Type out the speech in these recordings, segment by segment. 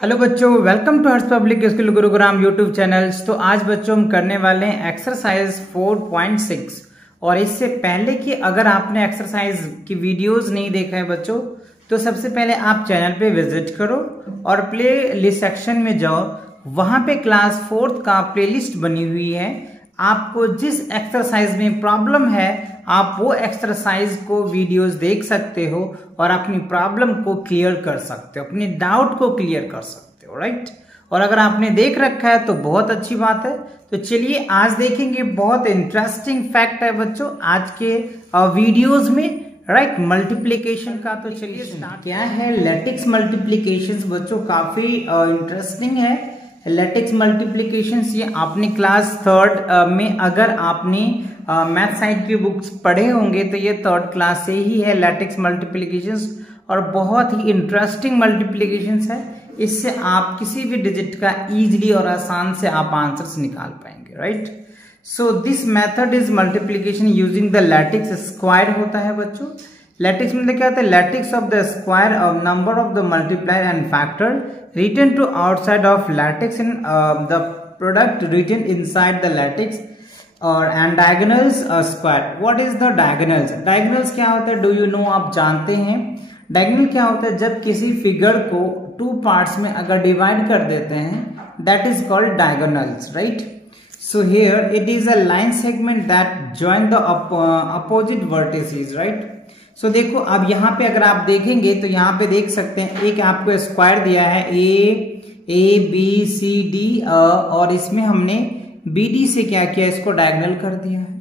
Hello बच्चों, welcome to Harsh public school Gurugram YouTube channels. तो आज बच्चों हम करने वाले हैं एक्सरसाइज 4.6। और इससे पहले कि अगर आपने एक्सरसाइज की वीडियोस नहीं देखा है बच्चों, तो सबसे पहले आप चैनल पे विजिट करो और प्ले लिस्ट सेक्शन में जाओ। वहां पे क्लास 4 का प्लेलिस्ट बनी हुई है। आपको जिस एक्सरसाइज में प्रॉब्लम है आप वो एक्सरसाइज को वीडियोस देख सकते हो और अपनी प्रॉब्लम को क्लियर कर सकते हो, अपने डाउट को क्लियर कर सकते हो, राइट। और अगर आपने देख रखा है तो बहुत अच्छी बात है। तो चलिए आज देखेंगे, बहुत इंटरेस्टिंग फैक्ट है बच्चों आज के वीडियोस में, राइट, मल्टीप्लीकेशन का। तो चलिए स्टार्ट। क्या है लैटिक्स मल्टीप्लीकेशन बच्चों, काफी इंटरेस्टिंग है लैटिक्स मल्टीप्लीकेशन। ये आपने क्लास 3 में अगर आपने मैथ साइंस की बुक्स पढ़े होंगे तो ये 3rd क्लास से ही है लैटिक्स मल्टीप्लीकेशन, और बहुत ही इंटरेस्टिंग मल्टीप्लीकेशन है। इससे आप किसी भी डिजिट का इजीली और आसान से आप आंसर्स निकाल पाएंगे, right. So this method is multiplication using the lattice square होता है बच्चों। लैटिक्स मतलब क्या होता है? Lattice of the square of number of the multiplier and factor return to outside of lattice in the product written inside the lattice और and diagonals square. What is the diagonals? Diagonals क्या होता है? Do you know? आप जानते हैं diagonal क्या होता है? जब किसी फिगर को 2 पार्ट्स में अगर डिवाइड कर देते हैं, that is called diagonals, right. So here it is a line segment that join the opposite vertices, right? So देखो अब यहाँ पे अगर आप देखेंगे तो यहाँ पे देख सकते हैं एक आपको स्क्वायर दिया है ए बी सी डी, और इसमें हमने बी डी से क्या किया, इसको डायगोनल कर दिया है।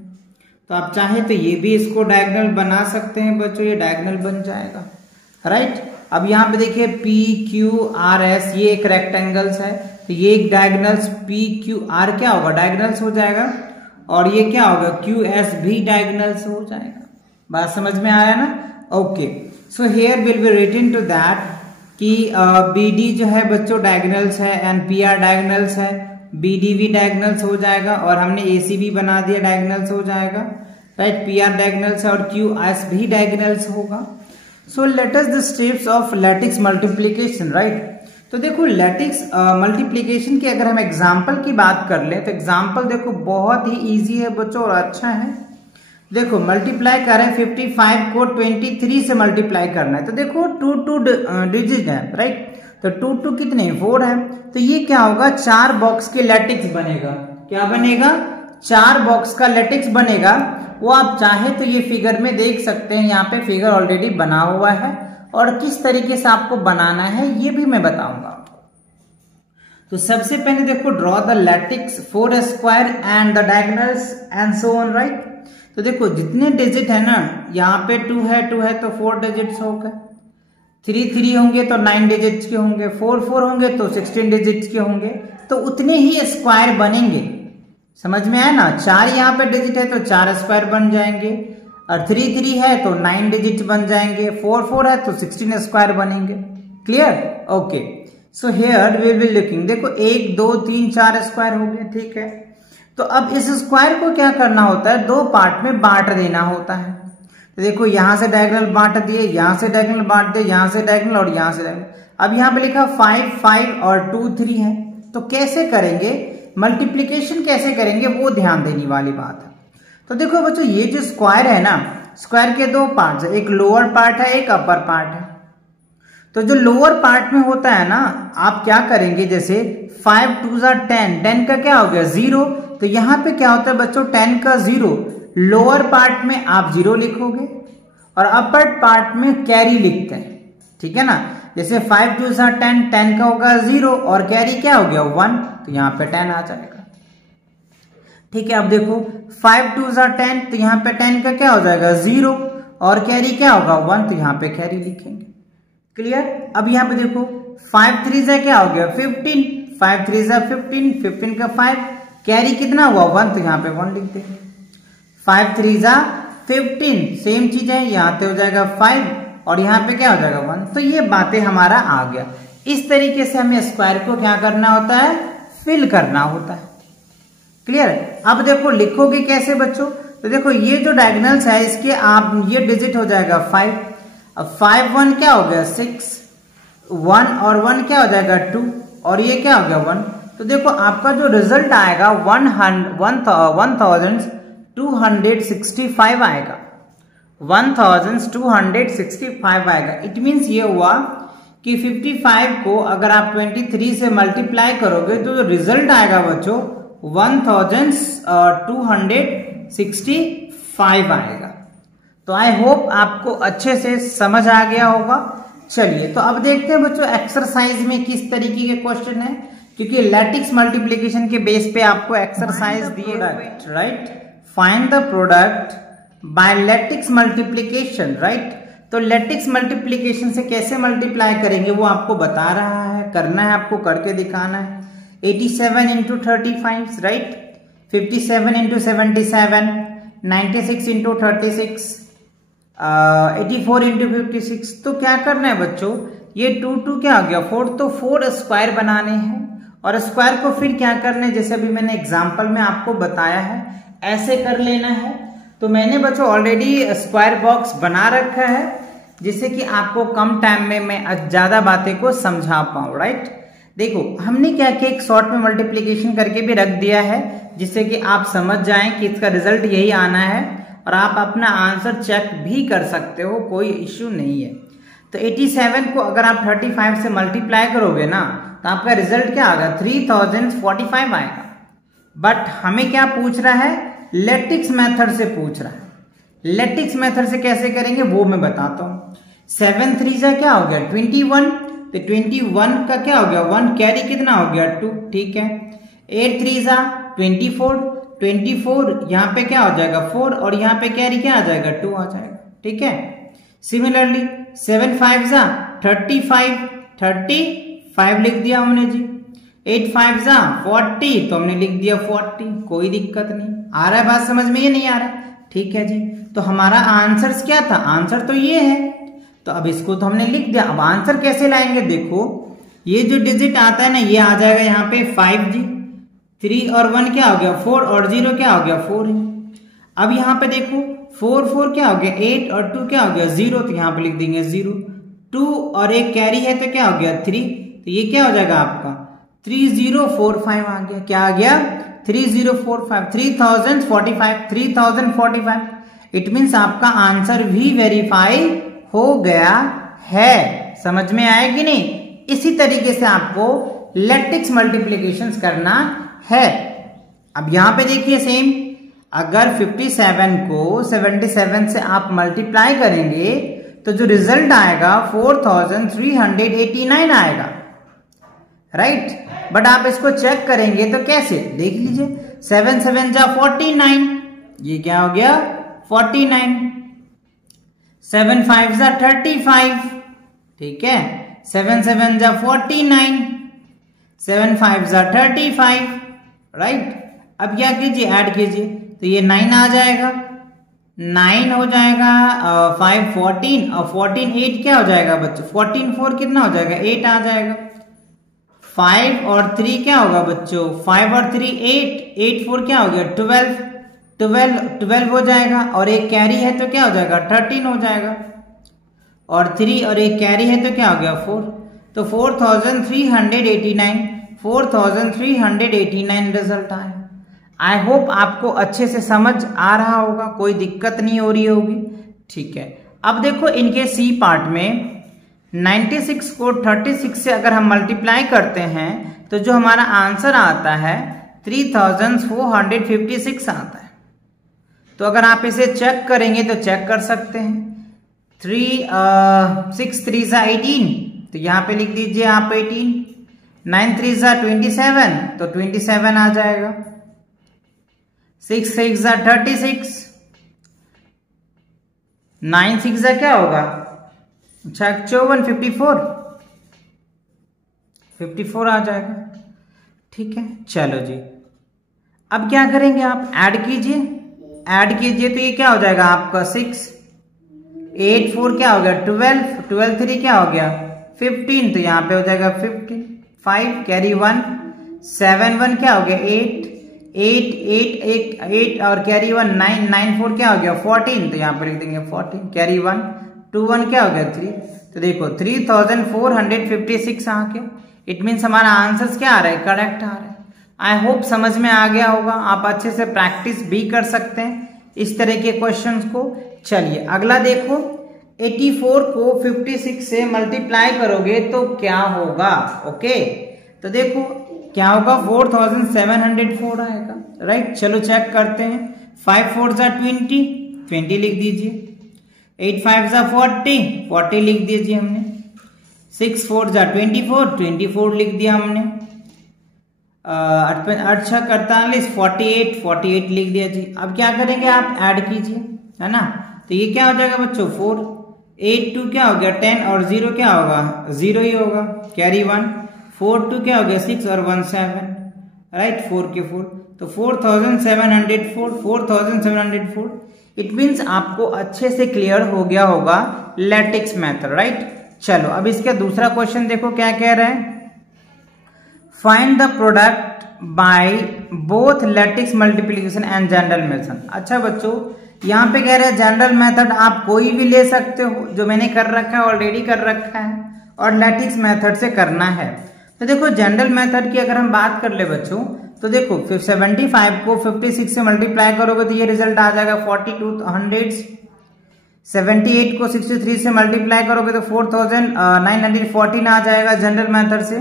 तो आप चाहे तो ये भी इसको डायगोनल बना सकते हैं बच्चों, ये डायगोनल बन जाएगा, राइट। अब यहाँ पे देखिए पी क्यू आर एस, ये एक रेक्टेंगल्स है, तो ये एक डायगोनल्स पी क्यू आर क्या होगा, डायगोनल्स हो जाएगा। और ये क्या होगा, क्यू एस भी डायगोनल्स हो जाएगा। बात समझ में आया ना? Okay, so here will be written to that कि बी डी जो है बच्चों डायगोनल्स है एंड पी आर डायगोनल्स है, बी डी भी डायगोनल्स हो जाएगा, और हमने ए सी भी बना दिया, डायगोनल्स हो जाएगा, राइट। पी आर डायगोनल्स है और क्यू एस भी डायगोनल्स होगा। So let us the steps of lattice multiplication, right. तो देखो लैटिक्स मल्टीप्लीकेशन की अगर हम एग्जाम्पल की बात कर लें तो एग्जाम्पल देखो बहुत ही इजी है बच्चों और अच्छा है। देखो मल्टीप्लाई कर रहे हैं 55 को 23 से मल्टीप्लाई करना है, तो देखो 2 डिजिट है, राइट। तो 2 कितने 4 है, तो ये क्या होगा, 4 बॉक्स के लैटिक्स बनेगा। क्या बनेगा? 4 बॉक्स का लैटिक्स बनेगा। वो आप चाहे तो ये फिगर में देख सकते हैं, यहाँ पे फिगर ऑलरेडी बना हुआ है और किस तरीके से आपको बनाना है ये भी मैं बताऊंगा आपको। तो सबसे पहले देखो draw the lattice 4 square and the diagonals and so on, right. तो देखो जितने डिजिट है ना, यहाँ पे 2 है तो 4 डिजिट्स हो गए, 3 होंगे तो 9 डिजिट्स के होंगे, 4 होंगे तो 16 डिजिट्स के होंगे, तो उतने ही स्क्वायर बनेंगे। समझ में आया ना? 4 यहाँ पे डिजिट है तो 4 स्क्वायर बन जाएंगे, और 3 है तो 9 डिजिट बन जाएंगे, 4 है तो 16 स्क्वायर बनेंगे। Clear? Okay, so here we will looking, देखो 1 2 3 4 स्क्वायर हो गए, ठीक है। तो अब इस स्क्वायर को क्या करना होता है, 2 पार्ट में बांट देना होता है। तो देखो यहां से डायगोनल बांट दिए, यहां से डायगोनल बांट दिए, यहां से डायगोनल और यहां से डायगोनल। अब यहाँ पे लिखा 5 और 2 3 है, तो कैसे करेंगे मल्टीप्लीकेशन, कैसे करेंगे वो ध्यान देने वाली बात है। तो देखो बच्चों ये जो स्क्वायर है ना, स्क्वायर के 2 पार्ट है, एक लोअर पार्ट है एक अपर पार्ट है। तो जो लोअर पार्ट में होता है ना, आप क्या करेंगे, जैसे 5 2 10, 10 का क्या हो गया 0, तो यहाँ पे क्या होता है बच्चों 10 का 0, लोअर पार्ट में आप 0 लिखोगे और अपर पार्ट में कैरी लिखते हैं, ठीक है ना। जैसे 5 2 10, 10 का होगा 0 और कैरी क्या हो गया 1, तो यहाँ पे 10 आ जाएगा, ठीक है। अब देखो 5 2 10, तो यहाँ पे 10 का क्या हो जाएगा 0 और कैरी क्या होगा 1, तो यहाँ पे कैरी लिखेंगे। क्लियर? अब यहाँ पे देखो 5 3 क्या हो गया 15, 5 3 15, 15 का 5, कैरी कितना हुआ 1, तो यहाँ पे 1 लिख देंगे। 5 3 15, सेम चीज है, यहाँ पे हो जाएगा 5 और यहाँ पे क्या हो जाएगा 1, तो ये बातें हमारा आ गया। इस तरीके से हमें स्क्वायर को क्या करना होता है, फिल करना होता है। क्लियर? अब देखो लिखोगे कैसे बच्चों, तो देखो ये जो डायगोनल्स है इसके आप ये डिजिट हो जाएगा 5, अब 5 1 क्या हो गया 6, 1 और 1 क्या हो जाएगा 2 और ये क्या हो गया 1। तो देखो आपका जो रिजल्ट आएगा 1265 आएगा, 1265 आएगा। इट मीन्स ये हुआ कि 55 को अगर आप 23 से मल्टीप्लाई करोगे तो जो रिजल्ट आएगा बच्चों 1265 आएगा। तो आई होप आपको अच्छे से समझ आ गया होगा। चलिए तो अब देखते हैं बच्चों एक्सरसाइज में किस तरीके के क्वेश्चन है, क्योंकि लैटिक्स मल्टीप्लिकेशन के बेस पे आपको एक्सरसाइज दिए, right. Find the product by lattice multiplication, right. तो लैटिक्स मल्टीप्लिकेशन से कैसे मल्टीप्लाई करेंगे वो आपको बता रहा है, करना है आपको, करके दिखाना है। 87 into 35, right, 57 into 77, 96 into 36, 84 into 56। तो क्या करना है बच्चों, ये 2 क्या हो गया 4, तो 4 स्क्वायर बनाने हैं और स्क्वायर को फिर क्या करना है, जैसे अभी मैंने एग्जांपल में आपको बताया है ऐसे कर लेना है। तो मैंने बच्चों ऑलरेडी स्क्वायर बॉक्स बना रखा है जिससे कि आपको कम टाइम में मैं ज्यादा बातें को समझा पाऊं, राइट। देखो हमने क्या किया, एक शॉर्ट में मल्टीप्लिकेशन करके भी रख दिया है जिससे कि आप समझ जाएं कि इसका रिजल्ट यही आना है और आप अपना आंसर चेक भी कर सकते हो, कोई इश्यू नहीं है। तो 87 को अगर आप 35 से मल्टीप्लाई करोगे ना तो आपका रिजल्ट क्या आएगा 3045 आएगा। बट हमें क्या पूछ रहा है, लैटिक्स मेथड से पूछ रहा है। लैटिक्स मेथड से कैसे करेंगे वो मैं बताता हूं। 7 3 जा क्या हो गया 21, तो 21 का क्या हो गया 1, कैरी कितना हो गया 2, ठीक है। 8 3 जा 24, 24 यहाँ पे क्या हो जाएगा 4 और यहाँ पे कैरी क्या आ जाएगा 2 आ जाएगा, ठीक है। सिमिलरली 7 5 जा 35, 35 लिख दिया हमने जी। 8 5 जा 40, तो हमने लिख दिया 40, कोई दिक्कत नहीं। आ रहा है बात समझ में, ये नहीं आ रहा है, ठीक है जी। तो हमारा आंसर क्या था, आंसर तो ये है, तो अब इसको तो हमने लिख दिया। अब आंसर कैसे लाएंगे, देखो ये जो डिजिट आता है ना ये आ जाएगा यहाँ पे 5 जी, 3 और 1 क्या हो गया 4 और 0 क्या हो गया 4 है। अब यहाँ पे देखो 4 4 क्या हो गया 8 और 2 क्या हो गया 0, तो यहाँ पे लिख देंगे 0। 2 और एक कैरी है तो क्या हो गया 3, तो ये क्या हो जाएगा आपका 3045 आ गया। क्या आ गया 3045, 3045। इट मीन्स आपका आंसर भी वेरीफाई हो गया है। समझ में आया कि नहीं। इसी तरीके से आपको लैटिक्स मल्टीप्लिकेशंस करना है। अब यहां पे देखिए सेम, अगर 57 को 77 से आप मल्टीप्लाई करेंगे तो जो रिजल्ट आएगा 4389 आएगा, राइट। बट आप इसको चेक करेंगे तो कैसे, देख लीजिए 7 7 जा 49, ये क्या हो गया 49। 7 5 जा 35, ठीक है। 7 7 जा 49, 7 5 जा 35, राइट। अब क्या कीजिए, ऐड कीजिए, तो ये 9 आ जाएगा, 9 हो जाएगा, 5 14 और 14 8 क्या हो जाएगा बच्चों 14 4 कितना हो जाएगा 8 आ जाएगा। 5 और 3 क्या होगा बच्चों 5 और 3 8, 8 4 क्या हो गया 12 हो जाएगा, और एक कैरी है तो क्या हो जाएगा 13 हो जाएगा, और 3 और एक कैरी है तो क्या हो गया 4, तो 4389 रिजल्ट आया। आई होप आपको अच्छे से समझ आ रहा होगा, कोई दिक्कत नहीं हो रही होगी, ठीक है। अब देखो इनके सी पार्ट में 96 को 36 से अगर हम मल्टीप्लाई करते हैं तो जो हमारा आंसर आता है 3456 आता है। तो अगर आप इसे चेक करेंगे तो चेक कर सकते हैं। 6 3 जा 18, तो यहाँ पे लिख दीजिए आप 18। 9 3 जा 27, तो 27 आ जाएगा। 6 6 जा 36, 9 6 जा क्या होगा 54, 54 आ जाएगा, ठीक है। चलो जी, अब क्या करेंगे आप ऐड कीजिए, तो ये क्या हो जाएगा आपका 6, 8 4 क्या हो गया 12, 12 3 क्या हो गया 15, तो यहाँ पे हो जाएगा 15, 5 कैरी 1, 7 1 क्या हो गया 8 और कैरी 1 9 9 4 क्या हो गया 14, तो यहाँ पे लिख देंगे 14, कैरी 1 2 1 क्या हो गया 3, तो तो देखो 3456 आ गया। इट मीन्स हमारा आंसर क्या आ रहा है, करेक्ट आ रहा है। आई होप समझ में आ गया होगा। आप अच्छे से प्रैक्टिस भी कर सकते हैं इस तरह के क्वेश्चंस को। चलिए अगला देखो, 84 को 56 से मल्टीप्लाई करोगे तो क्या होगा। ओके तो देखो क्या होगा, 4704 आएगा, राइट। चलो चेक करते हैं। 5 4 20, 20 लिख दीजिए। 8 5 40, 40 लिख दीजिए हमने। 6 4 24, 24 लिख दिया हमने। 8 6 48, 48, 48 लिख दिया जी। अब क्या करेंगे, आप ऐड कीजिए, है ना। तो ये क्या हो जाएगा बच्चों, 4 8 2 क्या हो गया 10 और 0 क्या होगा, 0 ही होगा, कैरी 1। 4 2 क्या हो गया 6 और 1 7, राइट, 4 के 4। तो 4704, 4704। इट मीन्स आपको अच्छे से क्लियर हो गया होगा लैटिक्स मेथड, राइट। चलो अब इसका दूसरा क्वेश्चन देखो क्या कह रहा है, find the product by both lattice multiplication and general method. अच्छा बच्चों यहाँ पे कह रहे हैं जनरल मेथड आप कोई भी ले सकते हो, जो मैंने कर रखा है, ऑलरेडी कर रखा है, और लैटिक्स मेथड से करना है। तो देखो जनरल मेथड की अगर हम बात कर ले बच्चों, तो देखो 75 को 56 से मल्टीप्लाई करोगे तो ये रिजल्ट आ जाएगा 42 हंड्रेड्स। 78 को 63 से मल्टीप्लाई करोगे तो 4914 आ जाएगा जनरल मेथड से।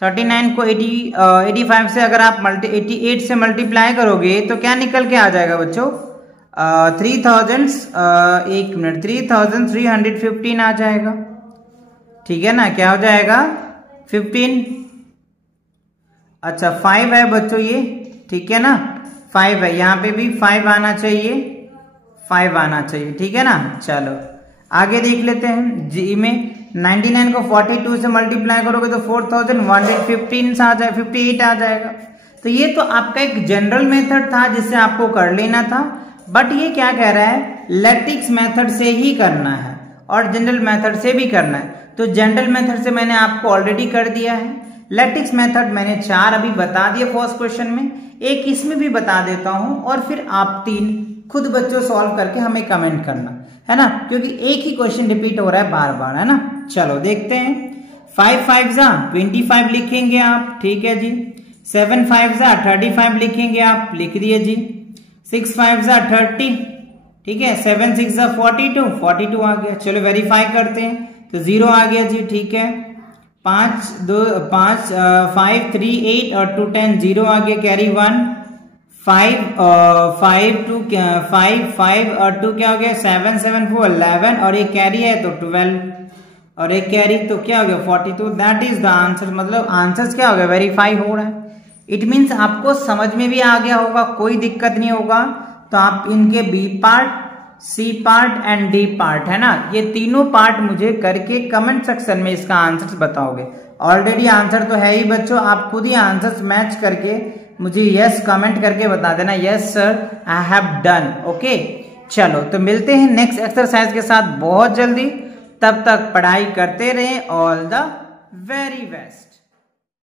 39 को 85 से अगर आप 88 से मल्टीप्लाई करोगे तो क्या निकल के आ जाएगा बच्चों, 3315 आ जाएगा, ठीक है ना। क्या हो जाएगा 15। अच्छा 5 है बच्चों ये, ठीक है ना, 5 है, यहाँ पे भी 5 आना चाहिए, 5 आना चाहिए, ठीक है ना। चलो आगे देख लेते हैं। जी में 99 को 42 से मल्टीप्लाई करोगे तो 4115 आ जाए, 58 आ जाएगा। तो ये तो आपका एक जनरल मेथड था जिससे आपको कर लेना था, बट ये क्या कह रहा है, लैटिक्स मेथड से ही करना है और जनरल मेथड से भी करना है। तो जनरल मेथड से मैंने आपको ऑलरेडी कर दिया है, लैटिक्स मेथड मैंने 4 अभी बता दिए फर्स्ट क्वेश्चन में, एक इसमें भी बता देता हूं, और फिर आप 3 खुद बच्चों सॉल्व करके हमें कमेंट करना, है ना, क्योंकि एक ही क्वेश्चन रिपीट हो रहा है बार बार, है ना। चलो देखते हैं। 5 5 25 लिखेंगे आप, ठीक है जी। 7 5 35 लिखेंगे आप, लिख दिए जी। 6 5 30, ठीक है। 7 6 42, 42 आ गया। चलो वेरीफाई करते हैं, तो 0 आ गया जी, ठीक है। 5 5 3 8 और 2 10, 0 आ गया, कैरी 1। 5 5 2 5 और 2 क्या हो गया 7 7 4 11, और एक कैरी है तो 12, और एक कैरी तो क्या हो गया 42। That is the answer. मतलब आंसर क्या हो गया, वेरीफाई हो रहा है। इट मीन्स आपको समझ में भी आ गया होगा, कोई दिक्कत नहीं होगा। तो आप इनके B part, C part and D part, है ना, ये तीनों पार्ट मुझे करके कमेंट सेक्शन में इसका आंसर बताओगे। ऑलरेडी आंसर तो है ही बच्चों, आप खुद ही आंसर्स मैच करके मुझे यस कमेंट करके बता देना, yes sir I have done. Okay चलो तो मिलते हैं नेक्स्ट एक्सरसाइज के साथ बहुत जल्दी। तब तक पढ़ाई करते रहें। All the very best.